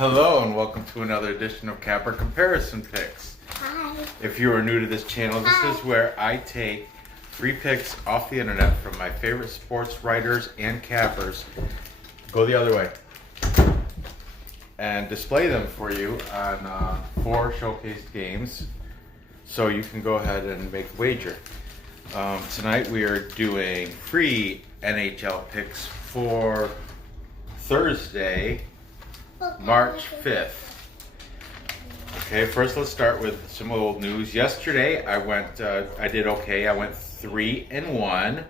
Hello and welcome to another edition of Capper Comparison Picks. Hi. If you are new to this channel, this is where I take free picks off the internet from my favorite sports writers and cappers, go the other way, and display them for you on 4 showcased games so you can go ahead and make a wager. Tonight we are doing free NHL picks for Thursday, March 5th. Okay, first let's start with some old news. Yesterday I did okay. I went 3-1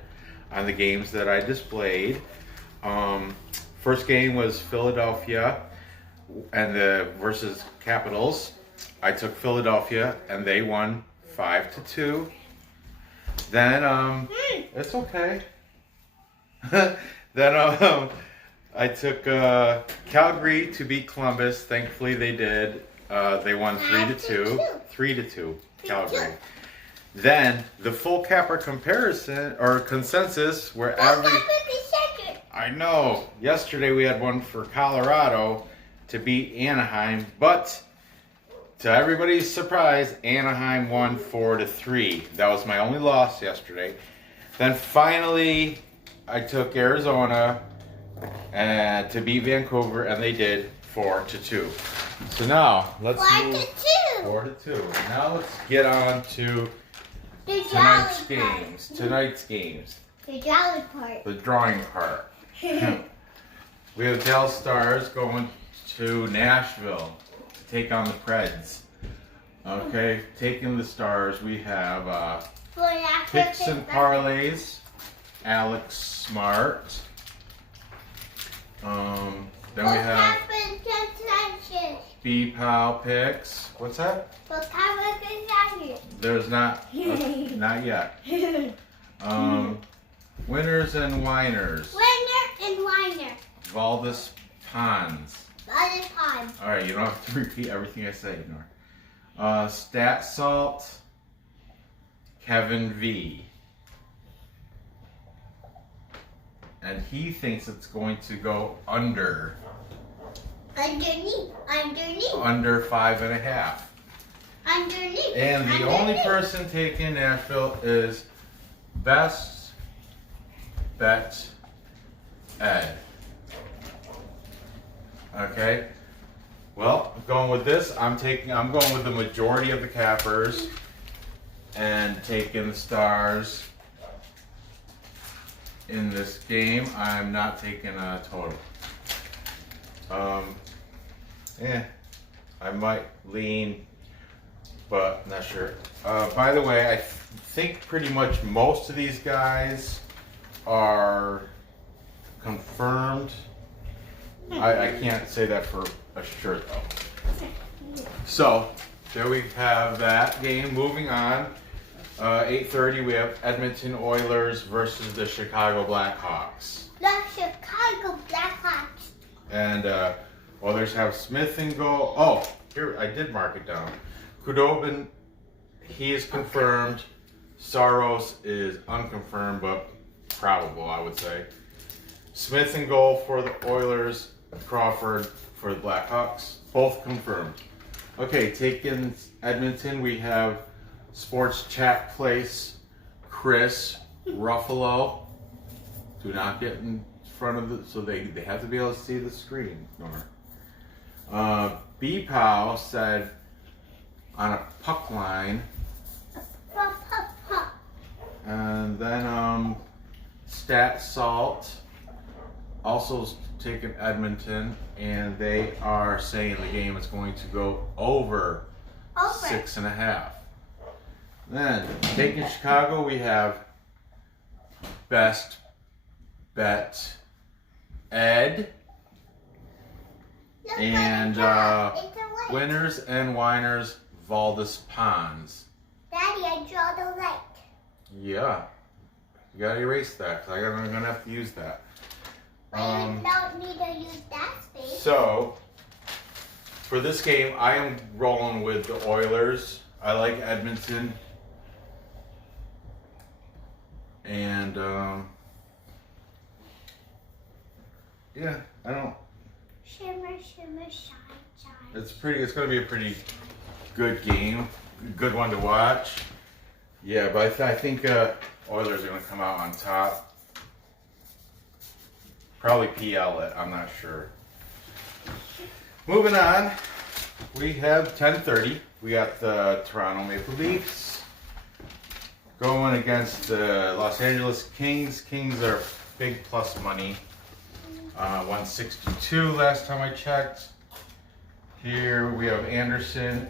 on the games that I displayed. First game was Philadelphia and versus Capitals. I took Philadelphia and they won 5-2. Then it's okay. Then I took Calgary to beat Columbus. Thankfully, they did. They won 3-2. 3-2, Calgary. Then the full capper comparison or consensus, where I know yesterday we had one for Colorado to beat Anaheim, but to everybody's surprise, Anaheim won 4-3. That was my only loss yesterday. Then finally, I took Arizona to beat Vancouver, and they did 4-2. So now let's move 4-2. Now let's get on to tonight's games. The drawing part. The drawing part. We have Dallas Stars going to Nashville to take on the Preds. Okay, taking the Stars, we have picks and parlays. Alex Smart. Then we have B-Pow picks. What's that? There's not not yet. Winners and whiners. Valdez Ponds. Alright, you don't have to repeat everything I say, Nor. Stat Salt. Kevin V. And he thinks it's going to go under. Underneath. Under 5.5. Underneath. And the only person taking Nashville is Best Bet Ed. Okay. Well, going with this, I'm going with the majority of the cappers and taking the Stars. In this game, I'm not taking a total. I might lean, but not sure. By the way, I think pretty much most of these guys are confirmed. I can't say that for a sure though. So there we have that game. Moving on. 8:30 we have Edmonton Oilers versus the Chicago Blackhawks. The Chicago Blackhawks. And Oilers have Smith in goal. Oh, here, I did mark it down. Kudobin, he is confirmed. Saros is unconfirmed, but probable, I would say. Smith in goal for the Oilers. Crawford for the Blackhawks. Both confirmed. Okay, taking Edmonton, we have Sports Chat Place, Chris Ruffalo. Do not get in front of the, so they have to be able to see the screen. B-Pow said on a puck line. And then Stat Salt also taking Edmonton, and they are saying the game is going to go over 6.5. Then, taking Chicago, we have Best Bet Ed. And Winners and Whiners, Valdez Ponds. Daddy, I draw the light. Yeah. You gotta erase that, because I'm gonna have to use that. I don't need to use that space. So, for this game, I am rolling with the Oilers. I like Edmonton. And yeah, I don't. Shimmer, shimmer, shine. It's going to be a pretty good game, good one to watch. Yeah, but I think Oilers are going to come out on top. Probably PL it. I'm not sure. Moving on, we have 10:30. We got the Toronto Maple Leafs going against the Los Angeles Kings. Kings are big plus money. 162 last time I checked. Here we have Anderson.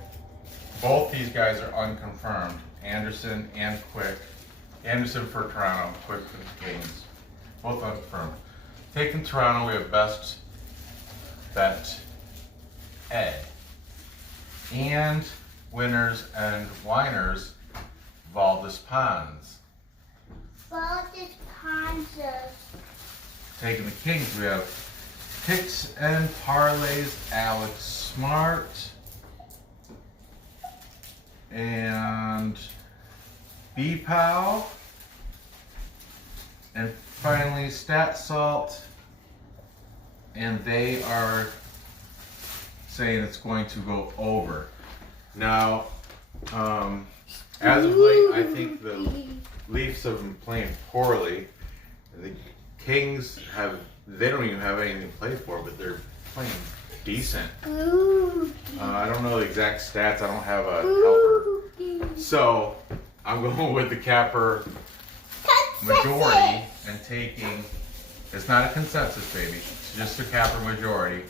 Both these guys are unconfirmed. Anderson and Quick. Anderson for Toronto, Quick for the Kings. Both unconfirmed. Taking Toronto, we have best bet Ed. And winners and whiners, Valdez Pons. Valdez Pons. Taking the Kings, we have picks and parlays, Alex Smart. And B-Pow. And finally, Stat Salt. And they are saying it's going to go over. Now, as of late, I think the Leafs have been playing poorly. The Kings they don't even have anything to play for, but they're playing decent. I don't know the exact stats. I don't have a helper. So, I'm going with the capper majority and taking, it's not a consensus, baby. It's just a capper majority.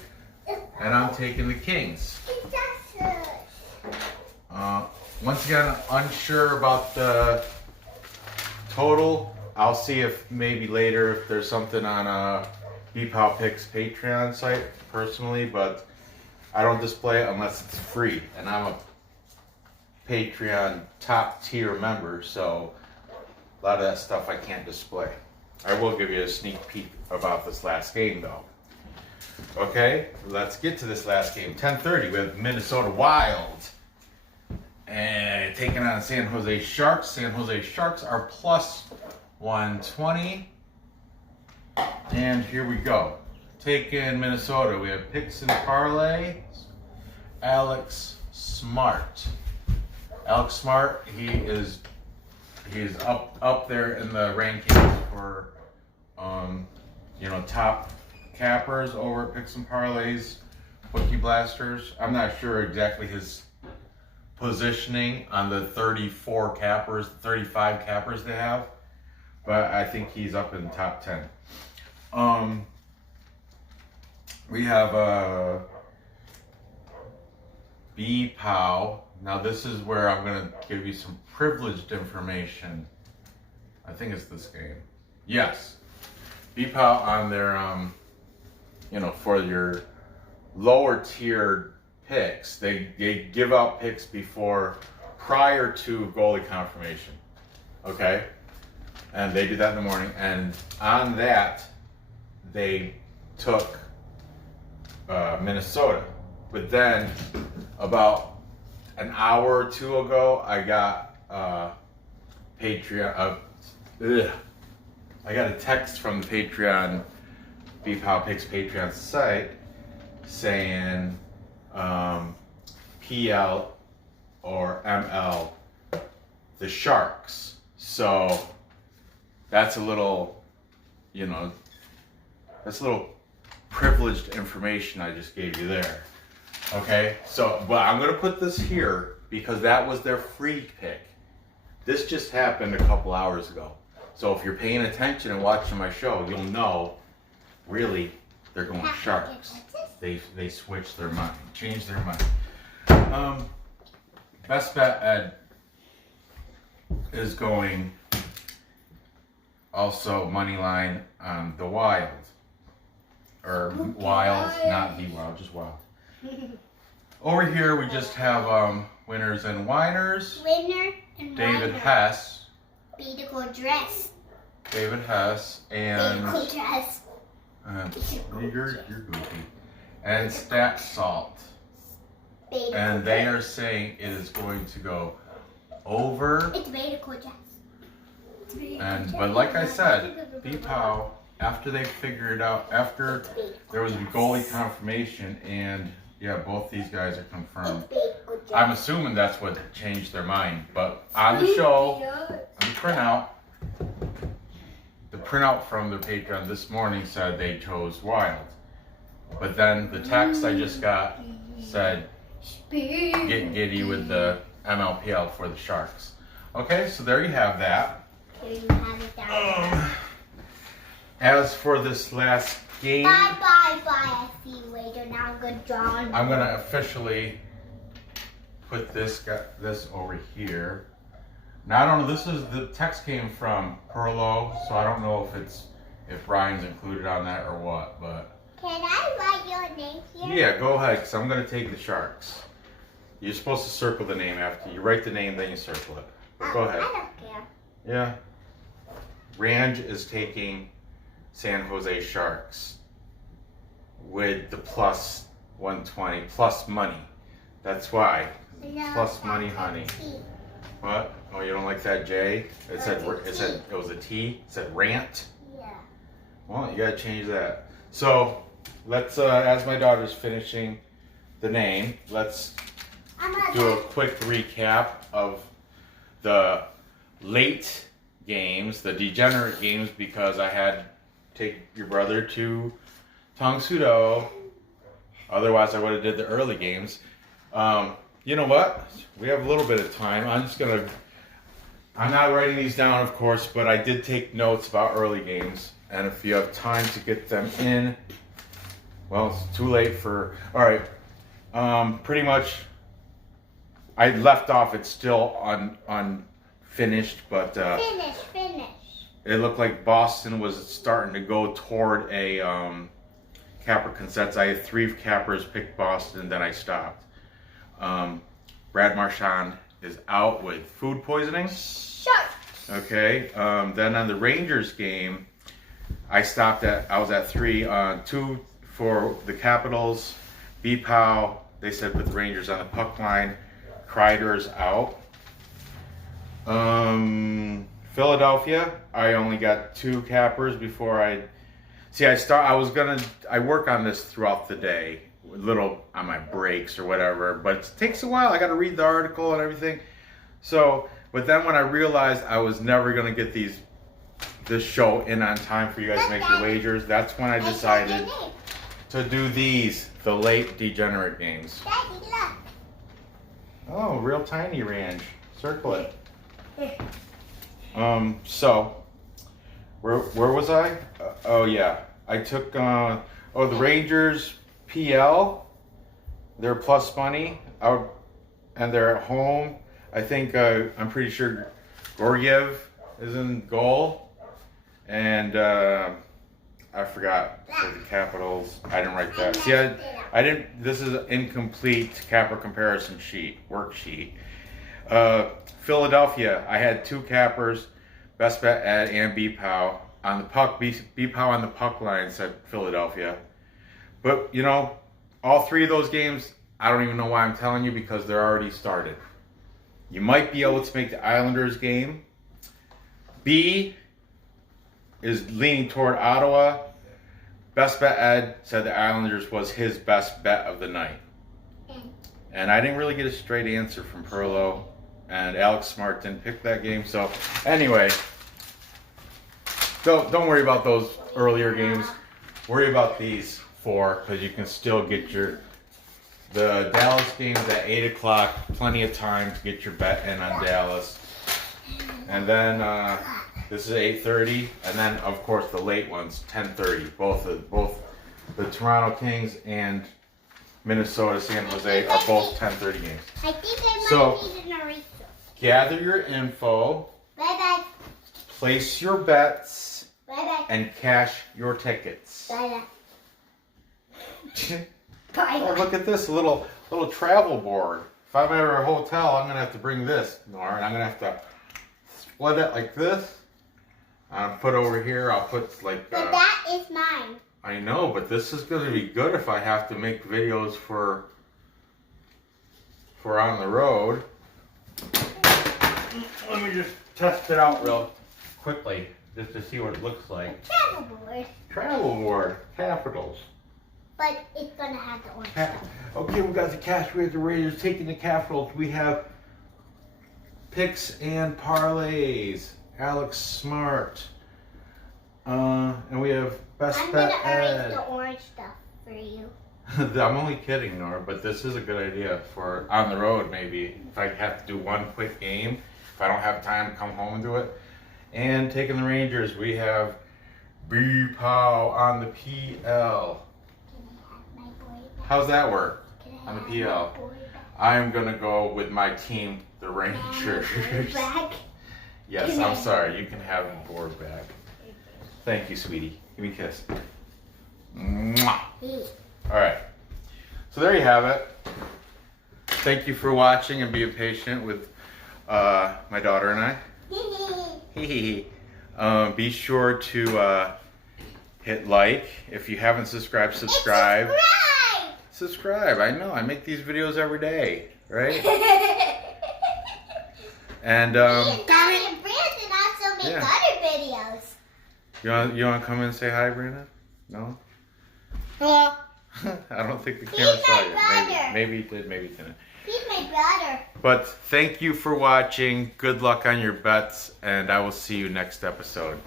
And I'm taking the Kings. Once again, unsure about the total. I'll see if maybe later if there's something on BPOW Picks Patreon site personally, but I don't display it unless it's free. And I'm a Patreon top tier member, so a lot of that stuff I can't display. I will give you a sneak peek about this last game though. Okay, let's get to this last game. 10:30 with Minnesota Wild and taking on San Jose Sharks. San Jose Sharks are plus 120. And here we go. Taking Minnesota, we have picks and parlay. Alex Smart. Alex Smart, he's up there in the rankings for top cappers over at Picks and Parlays, Bookie Blasters. I'm not sure exactly his positioning on the 34 cappers, 35 cappers they have, but I think he's up in the top 10. We have B-Pow. Now this is where I'm going to give you some privileged information. I think it's this game. Yes. B-Pow on their, for your lower tier picks, they give out picks prior to goalie confirmation. Okay? And they do that in the morning. And on that, they took Minnesota. But then, about an hour or two ago, I got Patreon. I got a text from the Patreon, BPOW Picks Patreon site, saying PL or ML, the Sharks. So that's a little, that's a little privileged information I just gave you there. Okay, so, but I'm going to put this here because that was their free pick. This just happened a couple hours ago. So if you're paying attention and watching my show, you'll know, really, they're going Sharks. They switched their mind, changed their mind. Best bet Ed is going also money line on the Wild. Or Wild, not the Wild, just Wild. Over here we just have winners and whiners. Winner and David winner. Hess. Beautiful dress. David Hess and Beautiful dress. you're goofy. And Stat Salt. Beautiful And they dress. are saying it is going to go over. It's beautiful dress. But like I said, BPOW, after they figured out, after there was a goalie confirmation and Yeah, both these guys are confirmed. Good job. I'm assuming that's what changed their mind. But on the show, on the printout from the Patreon this morning said they chose Wild. But then the text I just got said, get giddy with the MLPL for the Sharks. Okay, so there you have that. Here you have it down. As for this last game, Bye, bye, bye. I see you later. Now I'm going to draw on. I'm gonna officially put this over here. Now I don't know. This is the text came from Perlo, so I don't know if Ryan's included on that or what. But Can I write your name here? yeah, go ahead, because I'm gonna take the Sharks. You're supposed to circle the name after you write the name, then you circle it. But go ahead. I don't care. Yeah. Ranj is taking San Jose Sharks with the plus 120, plus money. That's why. No, Plus money, that's a honey. T. What? Oh, you don't like that J? It was a T. It said rant. Yeah. Well, you gotta change that. So let's, as my daughter's finishing the name, let's I'm gonna do a quick recap of the late games, the degenerate games, because I had to take your brother to Tong Sudo. Otherwise, I would have did the early games. You know what? We have a little bit of time. I'm not writing these down, of course, but I did take notes about early games. And if you have time to get them in, well, it's too late for, all right. Pretty much, I left off, it's still unfinished, but finish. it looked like Boston was starting to go toward a capper consensus. I had 3 cappers pick Boston, then I stopped. Brad Marchand is out with food poisoning. Sharks. Okay. Then on the Rangers game, I was at 3. 2 for the Capitals. B-Pow, they said put the Rangers on the puck line. Kreider's out. Philadelphia, I only got 2 cappers before I work on this throughout the day, little on my breaks or whatever, but it takes a while. I got to read the article and everything. So, but then when I realized I was never going to get this show in on time for you guys to make your wagers, that's when I decided to do the late degenerate games. Daddy, look. Oh, real tiny range. Circle it. So, where was I? Oh yeah, I took, the Rangers PL, they're plus money, and they're at home. I think, I'm pretty sure Gorgiev is in goal, and, I forgot for the Capitals. I didn't write that. See, I didn't, this is an incomplete capper comparison worksheet. Philadelphia, I had 2 cappers, best bet Ed and B-Pow. On the puck, B-Pow on the puck line said Philadelphia. But, you know, all 3 of those games, I don't even know why I'm telling you, because they're already started. You might be able to make the Islanders game. B is leaning toward Ottawa. Best bet Ed said the Islanders was his best bet of the night. And I didn't really get a straight answer from Perlo. And Alex Smart didn't pick that game. So anyway, don't worry about those earlier games. Worry about these 4, because you can still get the Dallas games at 8 o'clock. Plenty of time to get your bet in on Dallas. And then this is 8:30, and then of course the late ones 10:30. Both the Toronto Kings and Minnesota San Jose are both 10:30 games. I think I So- might need an eraser. Gather your info, Bye-bye. place your bets, Bye-bye. and cash your tickets. Bye-bye. Oh, Bye-bye. look at this little travel board. If I'm at a hotel, I'm gonna have to bring this, Nora, and I'm gonna have to split it like this. I'll put over here. I'll put like. But that is mine. I know, but this is gonna be good if I have to make videos for on the road. Let me just test it out real quickly, just to see what it looks like. Travel board. Travel board, Capitals. but it's gonna have the orange stuff. Okay, we got the Cash. We have the Raiders taking the Capitals. We have picks and parlays. Alex Smart. And we have best I'm bet gonna erase Ed. the orange stuff for you. I'm only kidding, Nora, but this is a good idea for on the road maybe. If I have to do one quick game, if I don't have time to come home and do it. And taking the Rangers, we have B-Pow on the PL. Can I have my boy back? How's that work Can I on the have PL? my boy back? I'm gonna go with my team, the Can I Rangers. have my boy back? Yes, Can I'm I- sorry. You can have the board back. Thank you, sweetie. Give me a kiss. Mwah. All right. So there you have it. Thank you for watching and being patient with my daughter and I. Be sure to hit like. If you haven't subscribed, subscribe. Subscribe. I know. I make these videos every day, right? And Me and Daddy and Brandon also make Yeah. other videos. you want to come in and say hi, Brandon? No. Hello. I don't think the He's camera saw my you. brother. Maybe he did. Maybe he didn't. He's my brother. But thank you for watching. Good luck on your bets, and I will see you next episode.